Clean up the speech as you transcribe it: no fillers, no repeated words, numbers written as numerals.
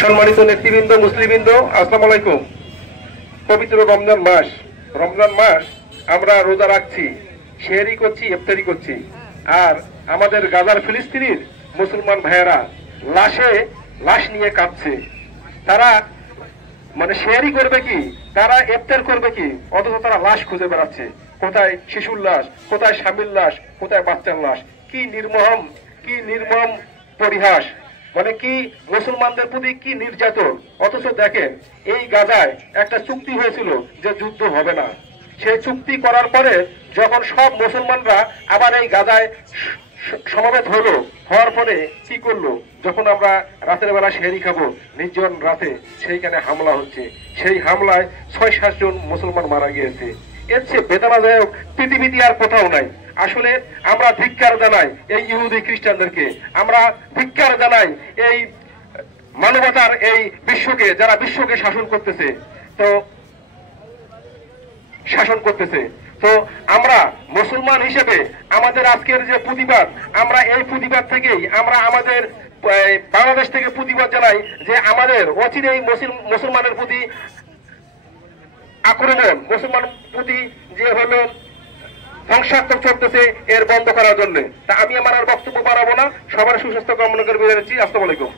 সম্মানিত নেতৃবৃন্দ, মুসলিমবৃন্দ, আসসালামু আলাইকুম। পবিত্র রমজান মাস আমরা রোজা রাখছি, সেহরি করছি, ইফতারি করছি। আর আমাদের গাজার ফিলিস্তিনের মুসলমান ভাইয়েরা লাশ নিয়ে কাঁদছে। তারা সেহরি করবে কি, তারা ইফতার করবে কি, অথচ তারা লাশ খুঁজে বেড়াচ্ছে। কোথায় শিশুর লাশ, কোথায় স্বামীর লাশ, কোথায় বাচ্চার লাশ। কি নির্মম পরিহাস, কি মুসলমানদের প্রতি কি নির্যাতন। অথচ দেখেন, এই গাজায় একটা চুক্তি হয়েছিল যে যুদ্ধ হবে না। সেই চুক্তি করার পরে যখন সব মুসলমানরা আবার এই গাজায় সমবেত হওয়ার পরে কি করলো, যখন আমরা রাতের বেলা সেহরি খাবো নির্জন রাতে, সেইখানে হামলা হচ্ছে। সেই হামলায় ৬-৭ জন মুসলমান মারা গিয়েছে। এর চেয়ে বেদনাদায়ক পৃথিবীতে আর কোথাও নাই। আসলে আমরা ধিক্কার জানাই এই ইহুদি খ্রিস্টানদেরকে, আমরা ধিক্কার জানাই এই মানবতার এই বিশ্বকে, যারা বিশ্বকে শাসন করতেছে। তো আমরা মুসলমান হিসেবে আমাদের আজকের যে প্রতিবাদ, আমরা এই প্রতিবাদ থেকেই আমরা আমাদের বাংলাদেশ থেকে প্রতিবাদ জানাই যে আমাদের অচিরেই মুসলমানের প্রতি আক্রমণ, মুসলমান প্রতি যে হলো ধ্বংসাত্মক চলতেছে, এর বন্ধ করার জন্য। তা আমি আমার আর বক্তব্য বাড়াবো না। সবার সুস্বাস্থ্য কামনা করে বিদায় নিচ্ছি। আসসালামু আলাইকুম।